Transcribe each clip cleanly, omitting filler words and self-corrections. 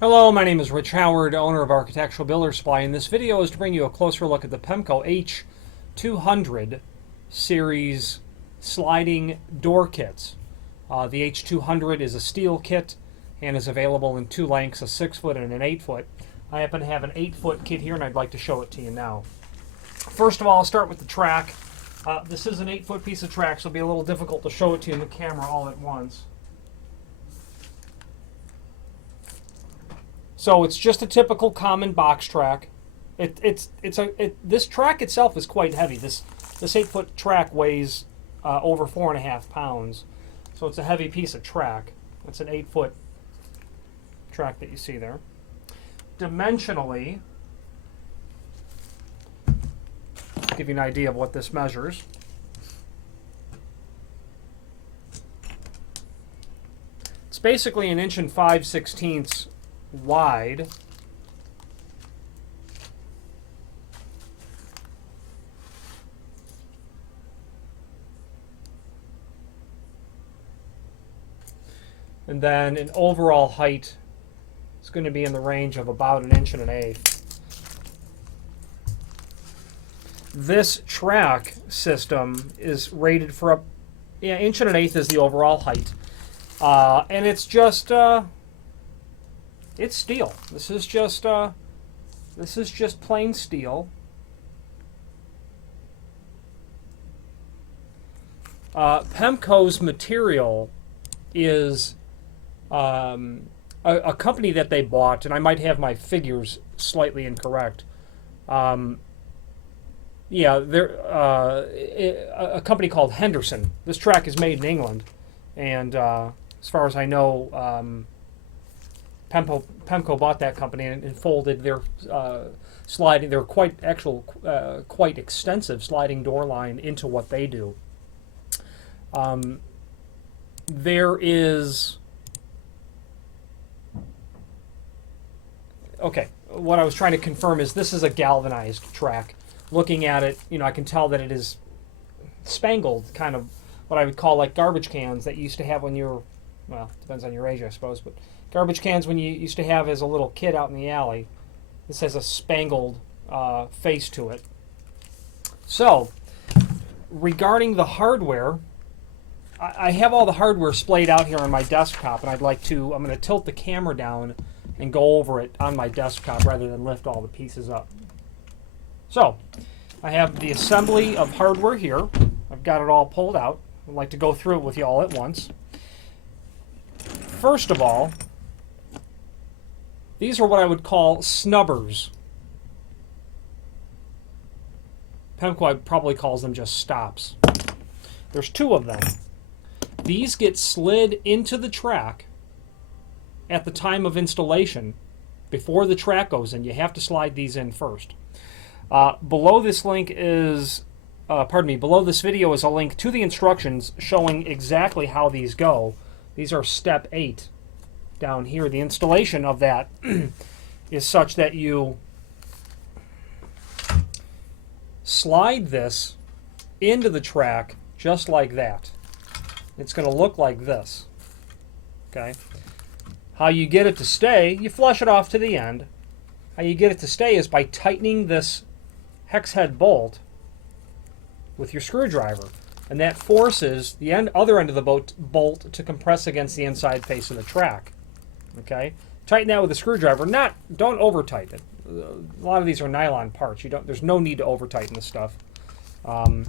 Hello, my name is Rich Howard, owner of Architectural Builder Supply, and this video is to bring you a closer look at the Pemko H200 series sliding door kits. The H200 is a steel kit and is available in two lengths, a 6-foot and an 8-foot. I happen to have an 8-foot kit here and I'd like to show it to you now. First of all, I'll start with the track. This is an 8-foot piece of track, so it'll be a little difficult to show it to you in the camera all at once. So it's just a typical common box track. This track itself is quite heavy. This 8-foot track weighs over 4.5 pounds, so it's a heavy piece of track. It's an 8-foot track that you see there. Dimensionally, give you an idea of what this measures. It's basically 1 5/16 inches wide, and then an overall height is going to be in the range of about 1 1/8 inches. This track system is rated for a 1 1/8 inches is the overall height, and it's just it's steel. This is just plain steel. Pemko's material is a company that they bought, and I might have my figures slightly incorrect. Yeah, they're a company called Henderson. This track is made in England, and as far as I know, Pemko bought that company and folded their their quite extensive sliding door line into what they do. There is what I was trying to confirm is this is a galvanized track. Looking at it, I can tell that it is spangled, kind of what I would call like garbage cans that you used to have when you were, well, depends on your age, I suppose, but garbage cans when you used to have as a little kid out in the alley. This has a spangled face to it. So, regarding the hardware, I have all the hardware splayed out here on my desktop, and I'm going to tilt the camera down and go over it on my desktop rather than lift all the pieces up. So, I have the assembly of hardware here. I've got it all pulled out. I'd like to go through it with you all at once. First of all, these are what I would call snubbers. Pemko probably calls them just stops. There's 2 of them. These get slid into the track at the time of installation. Before the track goes in, you have to slide these in first. Below this link is, below this video is a link to the instructions showing exactly how these go. These are step 8 down here. The installation of that is such that you slide this into the track just like that. It's going to look like this. Okay. How you get it to stay, you flush it off to the end. How you get it to stay is by tightening this hex head bolt with your screwdriver, and that forces the other end of the bolt to compress against the inside face of the track. Okay, tighten that with a screwdriver. Don't over tighten it. A lot of these are nylon parts. There's no need to over tighten this stuff. On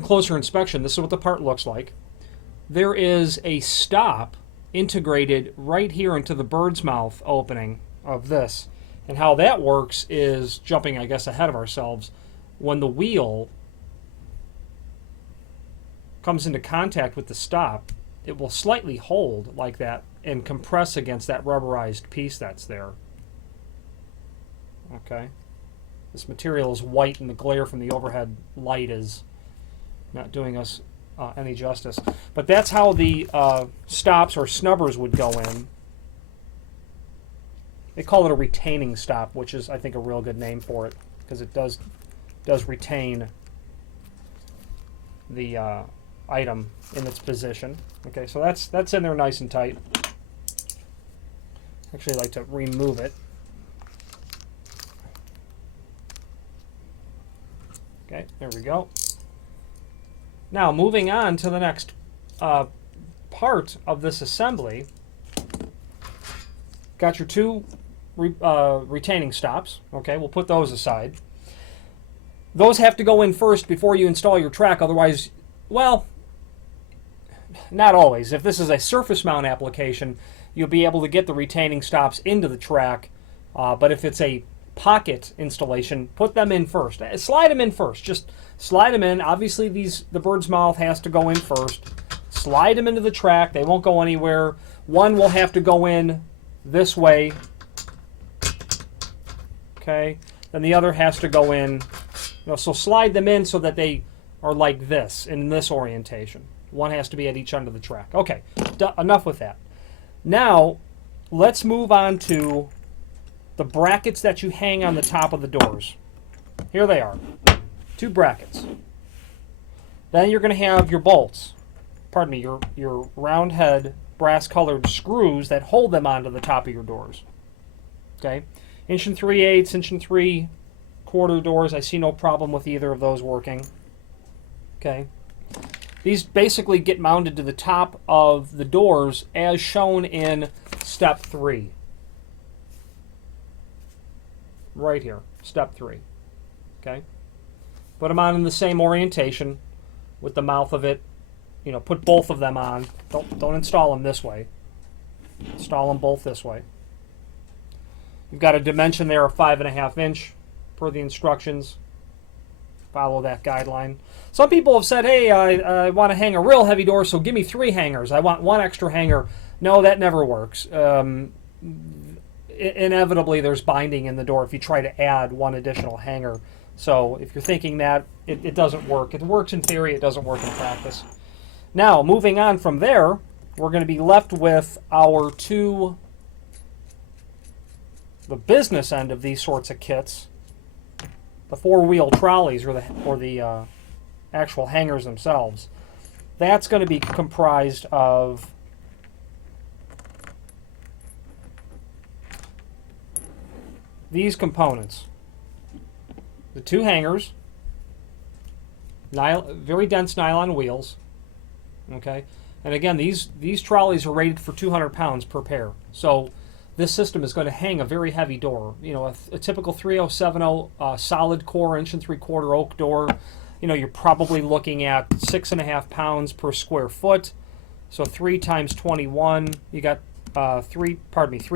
closer inspection, this is what the part looks like. There is a stop integrated right here into the bird's mouth opening of this. And how that works is, jumping, I guess, ahead of ourselves, when the wheel comes into contact with the stop, it will slightly hold like that and compress against that rubberized piece that's there. Okay. This material is white and the glare from the overhead light is not doing us any justice. But that's how the stops or snubbers would go in. They call it a retaining stop, which is, I think, a real good name for it, because it does retain the item in its position. Okay, so that's in there nice and tight. Actually, I'd like to remove it. Okay, there we go. Now, moving on to the next part of this assembly. Got your two retaining stops. Okay, we'll put those aside. Those have to go in first before you install your track. Otherwise, well, not always. If this is a surface mount application, you'll be able to get the retaining stops into the track. But if it's a pocket installation, put them in first. Slide them in first. Just slide them in. Obviously, the bird's mouth has to go in first. Slide them into the track. They won't go anywhere. One will have to go in this way. Okay. Then the other has to go in. So slide them in so that they are like this, in this orientation. One has to be at each end of the track. Okay, enough with that. Now, let's move on to the brackets that you hang on the top of the doors. Here they are. 2 brackets. Then you're going to have your bolts. Pardon me, your round head brass-colored screws that hold them onto the top of your doors. Okay? 1 3/8, 1 3/4 doors. I see no problem with either of those working. Okay? These basically get mounted to the top of the doors as shown in step 3. Right here, step 3. Okay? Put them on in the same orientation with the mouth of it. Put both of them on. Don't install them this way. Install them both this way. You've got a dimension there of 5.5 inch per the instructions. Follow that guideline. Some people have said, hey, I want to hang a real heavy door, so give me 3 hangers. I want 1 extra hanger. No, that never works. Inevitably, there's binding in the door if you try to add 1 additional hanger. So if you're thinking that, it doesn't work. It works in theory. It doesn't work in practice. Now, moving on from there, we're going to be left with our the business end of these sorts of kits. The 4-wheel trolleys or the actual hangers themselves. That's going to be comprised of these components. The 2 hangers, very dense nylon wheels. Okay, and again, these trolleys are rated for 200 pounds per pair. So this system is going to hang a very heavy door. A typical 3070 solid core 1 3/4 oak door. You're probably looking at 6.5 pounds per square foot. So 3 times 21, you got 3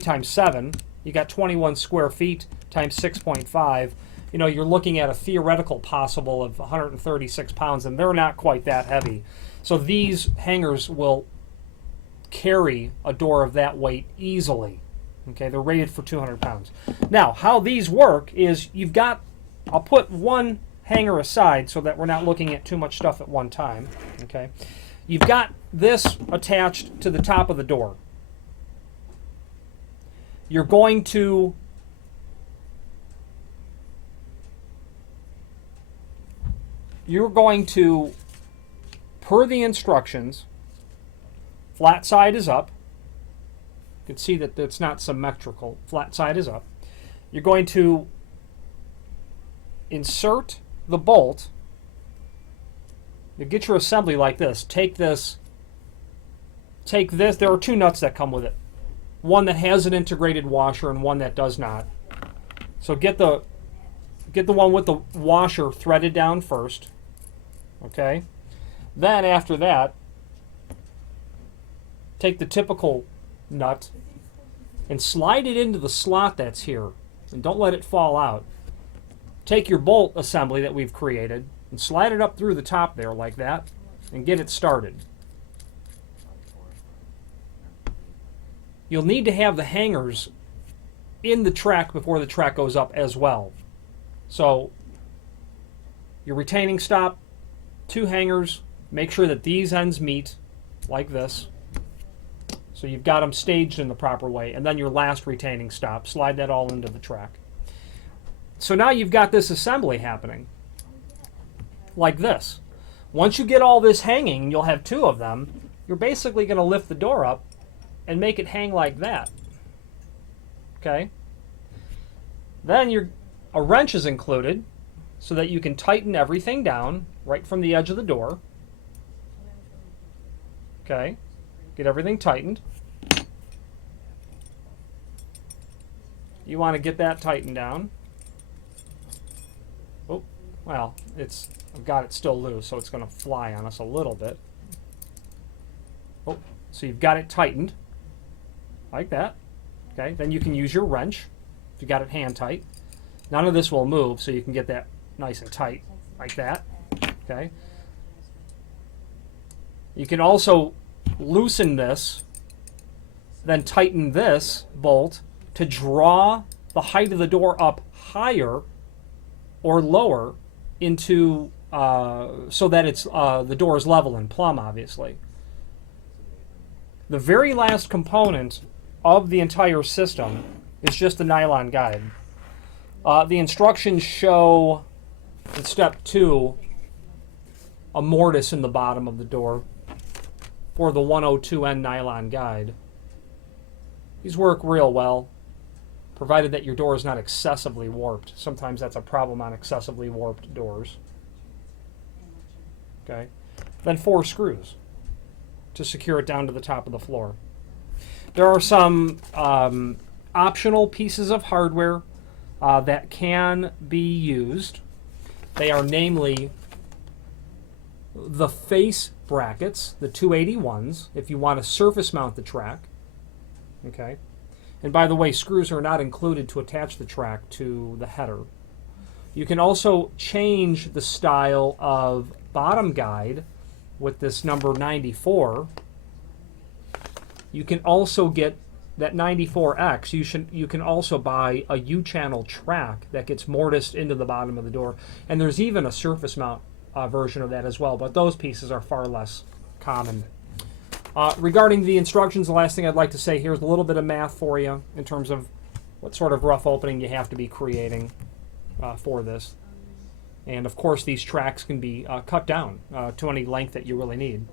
times 7, you got 21 square feet times 6.5. You're looking at a theoretical possible of 136 pounds, and they're not quite that heavy. So these hangers will carry a door of that weight easily. Okay, they're rated for 200 pounds. Now, how these work is I'll put 1 hanger aside so that we're not looking at too much stuff at one time. Okay, you've got this attached to the top of the door. You're going to per the instructions, flat side is up. You can see that it's not symmetrical. Flat side is up. You're going to insert the bolt. You get your assembly like this. Take this. There are 2 nuts that come with it. One that has an integrated washer and one that does not. So get the one with the washer threaded down first. Okay? Then after that, take the typical nut and slide it into the slot that's here. And don't let it fall out. Take your bolt assembly that we've created and slide it up through the top there like that and get it started. You'll need to have the hangers in the track before the track goes up as well. So your retaining stop, 2 hangers, make sure that these ends meet like this. So you've got them staged in the proper way. And then your last retaining stop, slide that all into the track. So now you've got this assembly happening like this. Once you get all this hanging, you'll have 2 of them, you're basically going to lift the door up and make it hang like that. Okay. Then a wrench is included so that you can tighten everything down right from the edge of the door. Okay. Get everything tightened. You want to get that tightened down. Oh, well, I've got it still loose, so it's going to fly on us a little bit. Oh, so you've got it tightened like that. Okay, then you can use your wrench if you got it hand tight. None of this will move, so you can get that nice and tight like that. Okay. You can also loosen this, then tighten this bolt to draw the height of the door up higher or lower into so that the door is level and plumb, obviously. The very last component of the entire system is just the nylon guide. The instructions show in step 2 a mortise in the bottom of the door for the 102N nylon guide. These work real well, provided that your door is not excessively warped. Sometimes that's a problem on excessively warped doors. Okay. Then 4 screws to secure it down to the top of the floor. There are some optional pieces of hardware that can be used. They are namely the face brackets, the 281s, if you want to surface mount the track. Okay. And by the way, screws are not included to attach the track to the header. You can also change the style of bottom guide with this number 94. You can also get that 94X. You can also buy a U-channel track that gets mortised into the bottom of the door. And there's even a surface mount version of that as well, but those pieces are far less common. Regarding the instructions, the last thing I'd like to say here is a little bit of math for you in terms of what sort of rough opening you have to be creating for this. And of course, these tracks can be cut down to any length that you really need.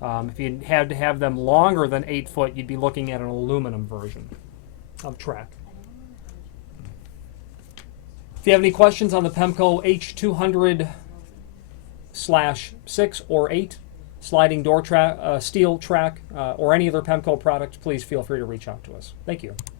If you had to have them longer than 8 foot, you'd be looking at an aluminum version of track. If you have any questions on the Pemko H200/6 or 8 sliding door track, steel track, or any other Pemko product, please feel free to reach out to us. Thank you.